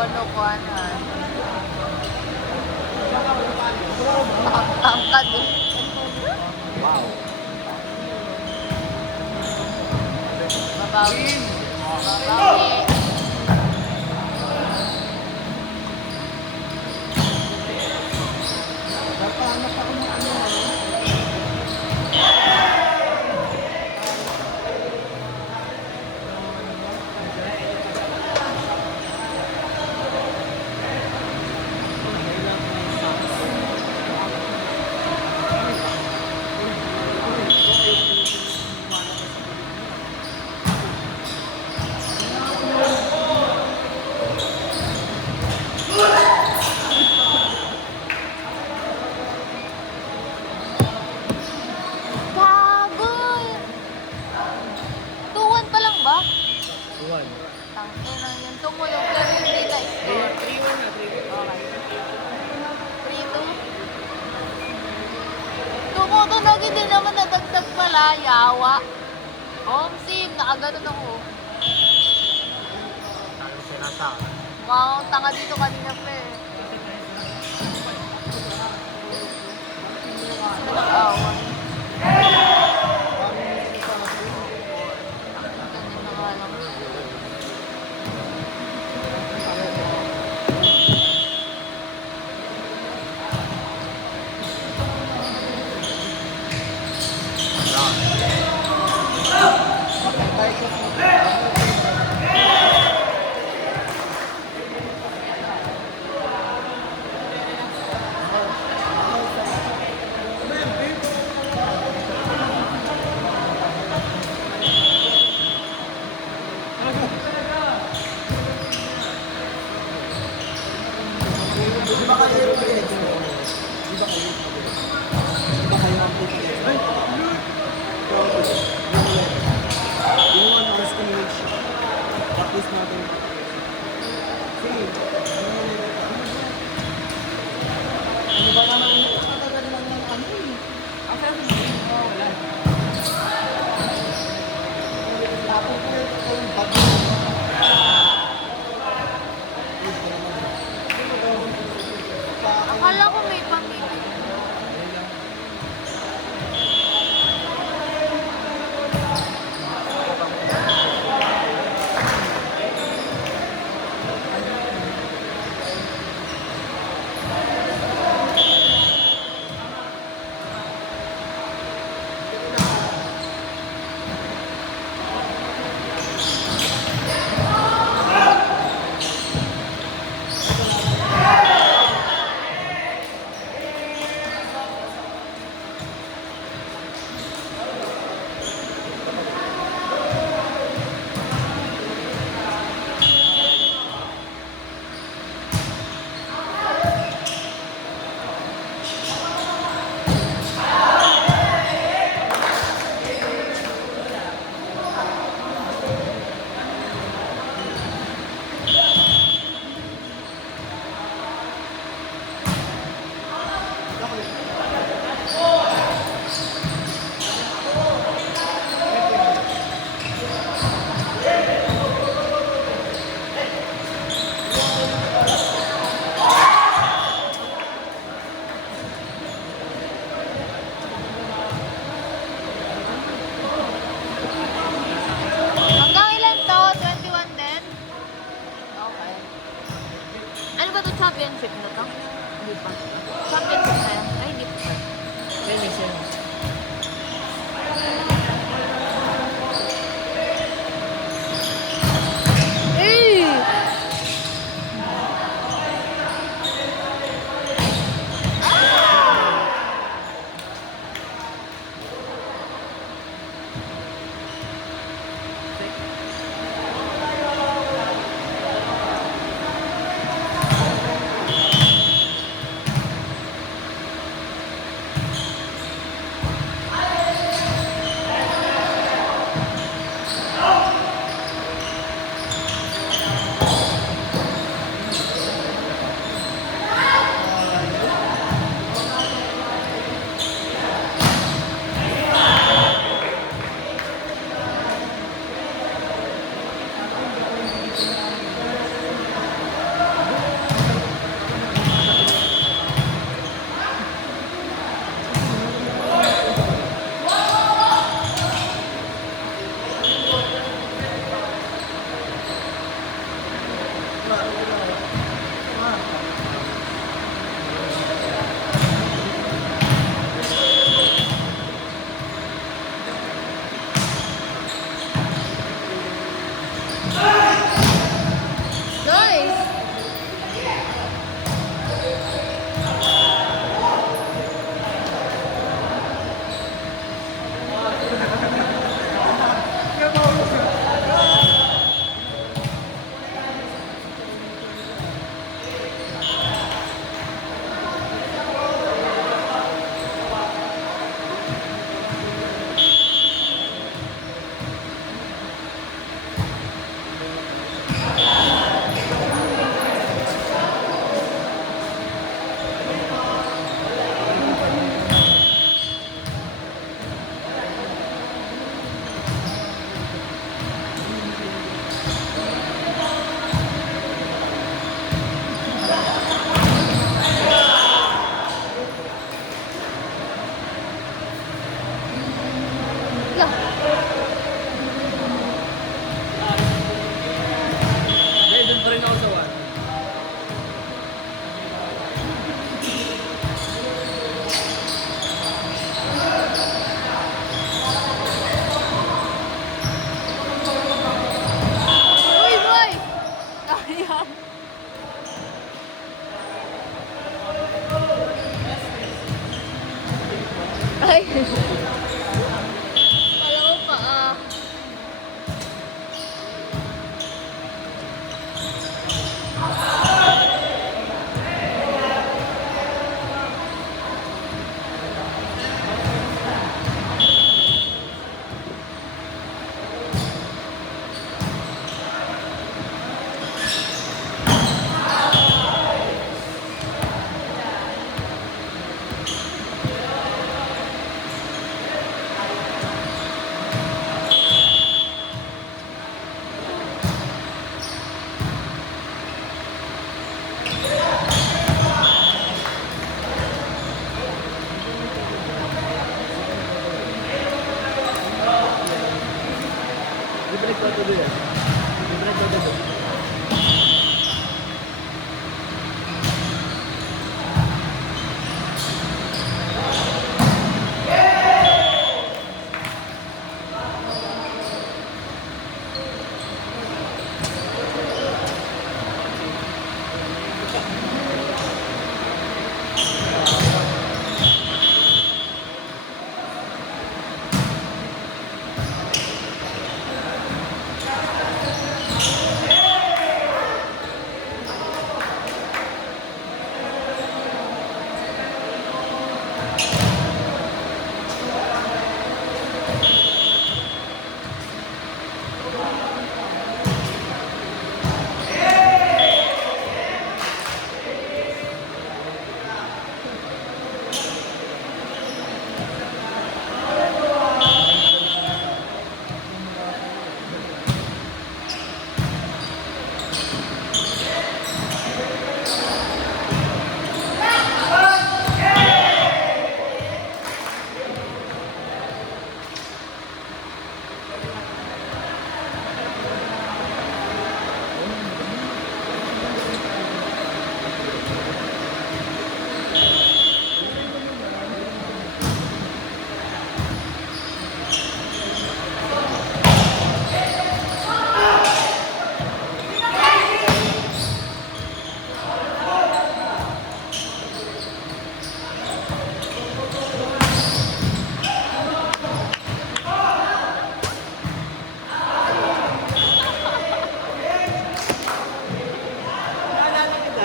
Lolokohanan. Tangkad eh. Wow. Babawi. Babawi. Napahanap ako ng ano. Baboy! 2-1 pa lang ba? 1. Tangke na yun. Tumulong pero hindi na score. 3-1 na, 3-1. Okay. 3-2. Tumutunog hindi naman nadagdag pala. Yawa. Sim, nakaganon ako. Tayo sinasa. Wow, tanga dito kanina pa eh. Sino nag-awan? Ganyan na nga lang. Di ba kayo yung pwede? Di ba kayo? Di ba kayo ang pwede? Ay! Yung 1 hours communication. Practice natin. Sige. Ano ba naman? Matagal lang ng ano eh. After the game, wala. Tapos ko yung bag. Akala ko may pamilya. Hanggang ilan to? 21 din? Okay. Ano ba to? Championship na to? Hindi pa. Championship na yan? Ay, hindi pa. Semi. Ayan. Ay. Wala ko pa ah. Di ba nagpatuloy yan? Di ba nagpatuloy? Naalala kita.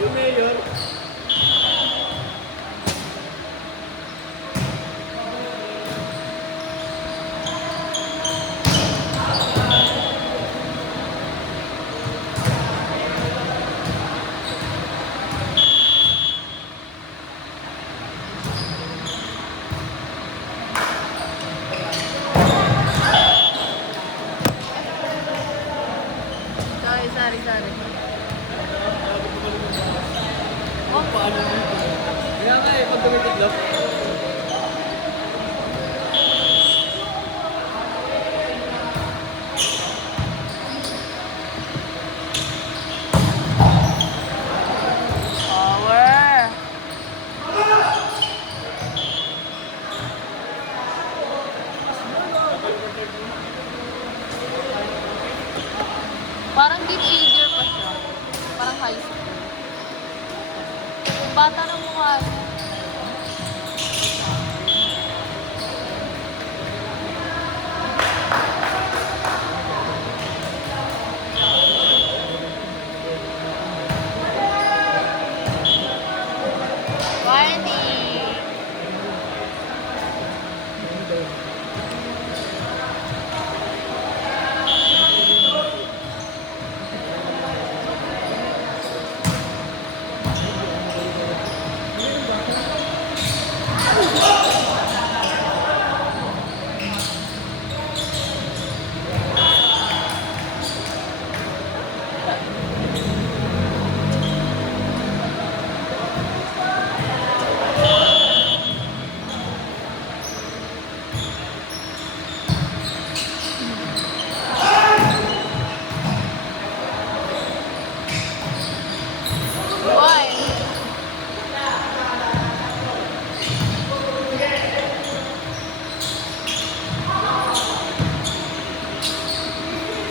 Yung mayor. Sorry. Oh, paano dito? Kaya nga eh, pag tumitiklop. Power. Parang teenager pa siya. Parang high school. Bata ng mukha niya. Barney!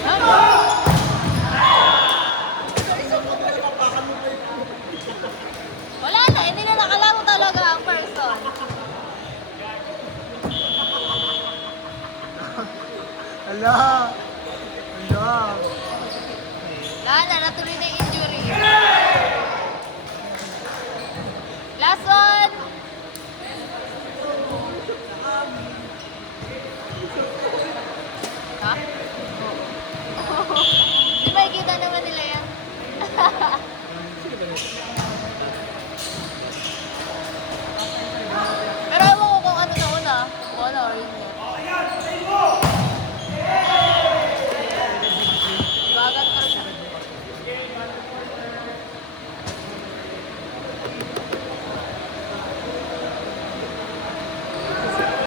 Ano? Natuloy na yung injury. Last one! Ha? Di ba ikita naman nila yan?